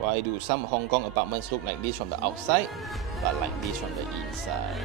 Why do some Hong Kong apartments look like this from the outside, but like this from the inside?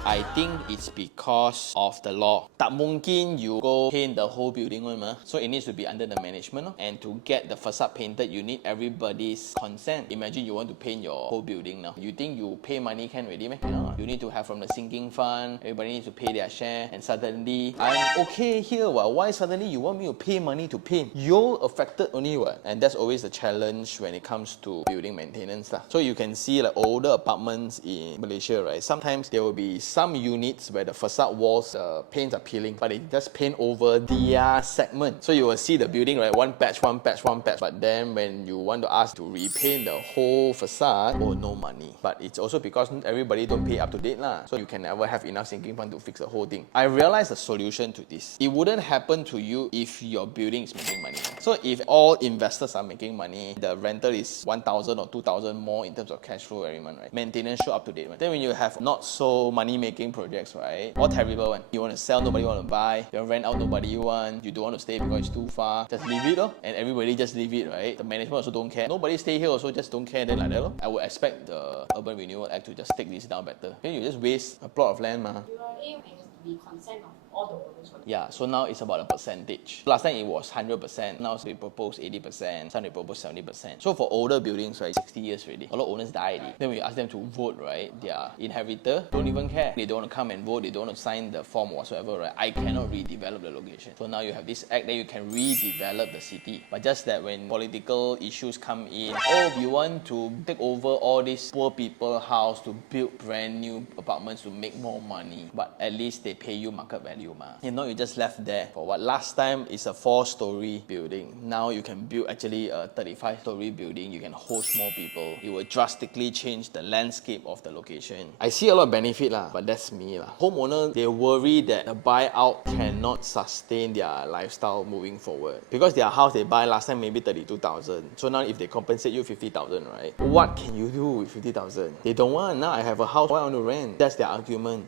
I think it's because of the law. Tak mungkin you go paint the whole building one mah. So it needs to be under the management. And to get the facade painted, you need everybody's consent. Imagine you want to paint your whole building now. You think you pay money can already meh? No. You need to have from the sinking fund. Everybody needs to pay their share. And suddenly, I'm okay here. Why suddenly you want me to pay money to paint? You're affected only what? And that's always the challenge when it comes to building maintenance lah. So you can see like older apartments in Malaysia, right? Sometimes there will be some units where the facade walls, paints are peeling, but they just paint over their segment. So you will see the building, right? One patch, one patch, one patch. But then when you want to ask to repaint the whole facade, oh, no money. But it's also because everybody don't pay up to date lah. So you can never have enough sinking fund to fix the whole thing. I realized a solution to this. It wouldn't happen to you if your building is making money. So if all investors are making money, the rental is 1,000 or 2,000 more in terms of cash flow every month, right? Maintenance show up to date. Right? Then when you have not so money making projects, right? What terrible one. You want to sell, nobody want to buy. You rent out, nobody want. You don't want to stay because it's too far. Just leave it, oh. And everybody just leave it, right? The management also don't care. Nobody stay here also just don't care. Then like that, oh. I would expect the Urban Renewal Act to just take this down better. Then you just waste a plot of land, mah. Your aim is to be consent of all the owners. Yeah, so now it's about a percentage. Last time it was 100%. Now they propose 80%. Some they propose 70%. So for older buildings, right, 60 years already, a lot of owners die already. Then when you ask them to vote, right, their inheritor don't even care. They don't want to come and vote. They don't want to sign the form whatsoever, right? I cannot redevelop the location. So now you have this act that you can redevelop the city. But just that when political issues come in, oh, we want to take over all these poor people house to build brand new apartments to make more money. But at least they pay you market value, ma. You know, you just left there for what? Last time is a 4-story building. Now you can build actually a 35-story building. You can host more people. It will drastically change the landscape of the location. I see a lot of benefit lah, but that's me lah. Homeowner, they worry that the buyout cannot sustain their lifestyle moving forward. Because their house they buy last time maybe 32,000. So now if they compensate you 50,000, right? What can you do with 50,000? They don't want. Now I have a house, why I want to rent? That's their argument.